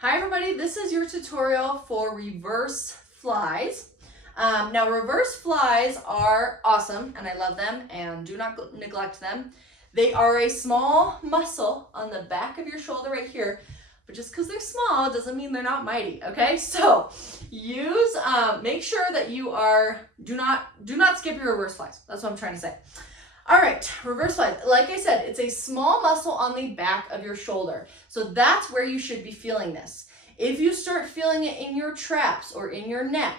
Hi everybody, this is your tutorial for reverse flies. Now reverse flies are awesome and I love them and do not neglect them. They are a small muscle on the back of your shoulder right here, but just because they're small doesn't mean they're not mighty, okay? So make sure that you do not skip your reverse flies. That's what I'm trying to say. All right, reverse flies. Like I said, it's a small muscle on the back of your shoulder. So that's where you should be feeling this. If you start feeling it in your traps or in your neck,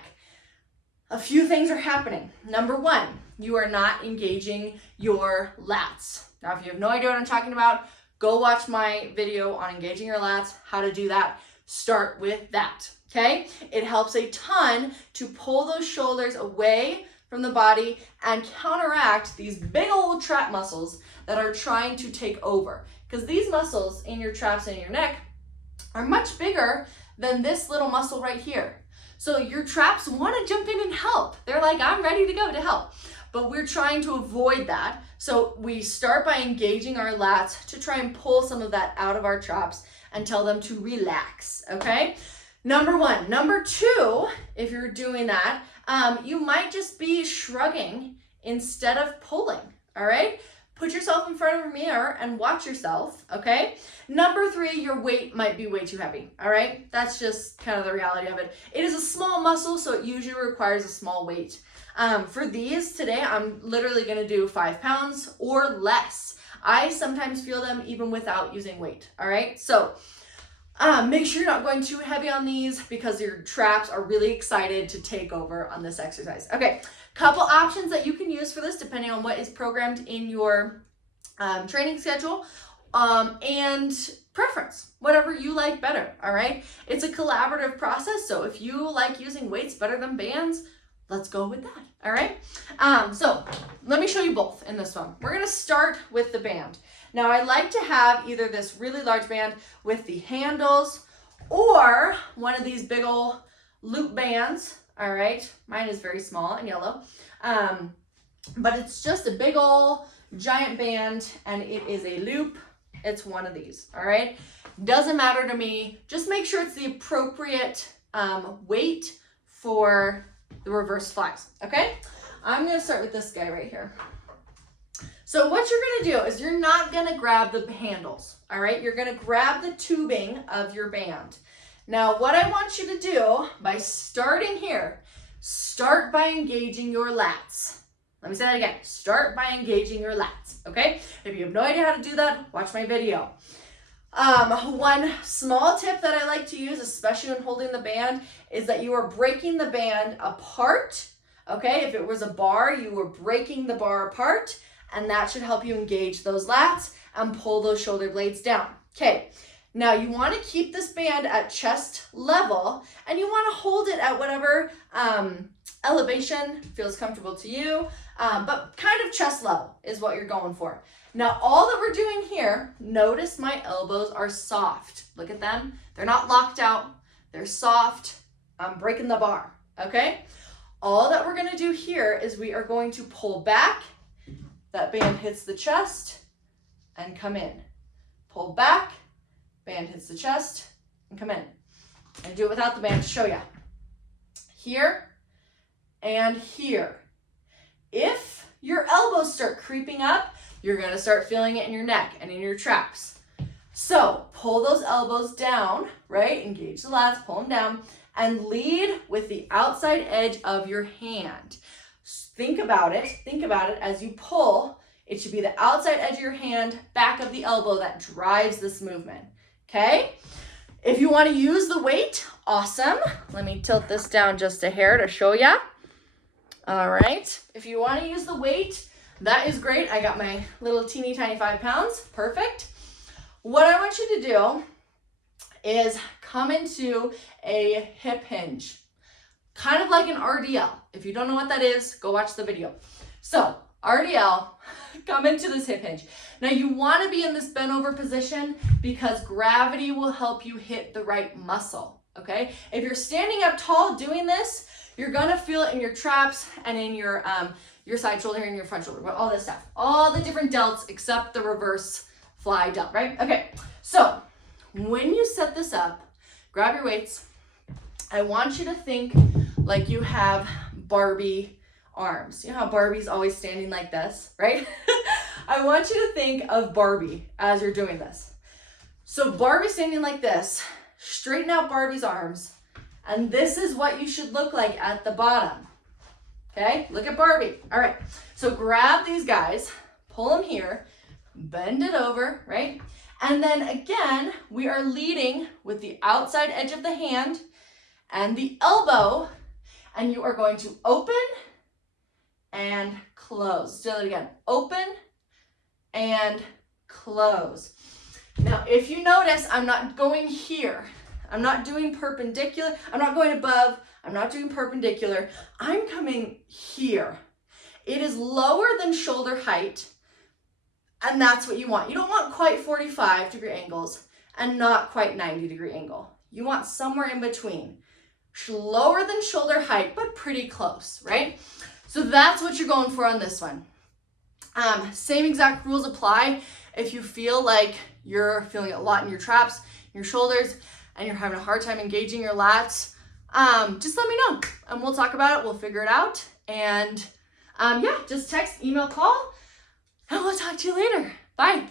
a few things are happening. Number one, you are not engaging your lats. Now, if you have no idea what I'm talking about, go watch my video on engaging your lats, how to do that. Start with that, okay? It helps a ton to pull those shoulders away from the body and counteract these big old trap muscles that are trying to take over. Because these muscles in your traps and your neck are much bigger than this little muscle right here. So your traps want to jump in and help. They're like, I'm ready to go to help. But we're trying to avoid that. So we start by engaging our lats to try and pull some of that out of our traps and tell them to relax, okay? Number one. Number two, if you're doing that, you might just be shrugging instead of pulling, all right? Put yourself in front of a mirror and watch yourself, okay? Number three, your weight might be way too heavy, all right? That's just kind of the reality of it. It is a small muscle, so it usually requires a small weight. For these today, I'm literally gonna do 5 pounds or less. I sometimes feel them even without using weight, all right? So make sure you're not going too heavy on these because your traps are really excited to take over on this exercise. Okay, couple options that you can use for this depending on what is programmed in your training schedule and preference, whatever you like better, all right? It's a collaborative process, so if you like using weights better than bands, let's go with that, all right? So let me show you both in this one. We're gonna start with the band. Now I like to have either this really large band with the handles or one of these big old loop bands, all right? Mine is very small and yellow, but it's just a big old giant band and it is a loop. It's one of these, all right? Doesn't matter to me. Just make sure it's the appropriate weight for the reverse flies, okay? I'm gonna start with this guy right here. So what you're gonna do is you're not gonna grab the handles, all right? You're gonna grab the tubing of your band. Now, what I want you to do by starting here, start by engaging your lats. Let me say that again. Start by engaging your lats, okay? If you have no idea how to do that, watch my video. One small tip that I like to use, especially when holding the band, is that you are breaking the band apart, okay? If it was a bar, you were breaking the bar apart, and that should help you engage those lats and pull those shoulder blades down. Okay, now you want to keep this band at chest level, and you want to hold it at whatever elevation feels comfortable to you, but kind of chest level is what you're going for. Now, all that we're doing here, notice my elbows are soft. Look at them. They're not locked out. They're soft. I'm breaking the bar, okay? All that we're going to do here is we are going to pull back. That band hits the chest and come in. Pull back, band hits the chest and come in. And do it without the band to show you. Here and here. If your elbows start creeping up, you're gonna start feeling it in your neck and in your traps. So pull those elbows down, right? Engage the lats, pull them down, and lead with the outside edge of your hand. Think about it as you pull. It should be the outside edge of your hand, back of the elbow that drives this movement, okay? If you wanna use the weight, awesome. Let me tilt this down just a hair to show ya. All right, if you wanna use the weight, that is great. I got my little teeny tiny 5 pounds, perfect. What I want you to do is come into a hip hinge, kind of like an RDL. If you don't know what that is, go watch the video. So RDL, come into this hip hinge. Now you want to be in this bent over position because gravity will help you hit the right muscle, okay? If you're standing up tall doing this, you're gonna feel it in your traps and in your side shoulder and your front shoulder, but all this stuff, all the different delts except the reverse fly delt, right? Okay, so when you set this up, grab your weights. I want you to think like you have Barbie arms. You know how Barbie's always standing like this, right? I want you to think of Barbie as you're doing this. So Barbie standing like this, straighten out Barbie's arms, and this is what you should look like at the bottom. Okay, look at Barbie. All right, so grab these guys, pull them here, bend it over, right? And then again, we are leading with the outside edge of the hand and the elbow, and you are going to open and close. Do that again. Open and close. Now, if you notice, I'm not going here. I'm not doing perpendicular. I'm not going above. I'm not doing perpendicular. I'm coming here. It is lower than shoulder height, and that's what you want. You don't want quite 45-degree angles and not quite 90-degree angle. You want somewhere in between. Lower than shoulder height, but pretty close, right? So that's what you're going for on this one. Same exact rules apply if you feel like you're feeling a lot in your traps, your shoulders, and you're having a hard time engaging your lats. Just let me know and we'll talk about it. We'll figure it out. And yeah, just text, email, call, and we'll talk to you later. Bye.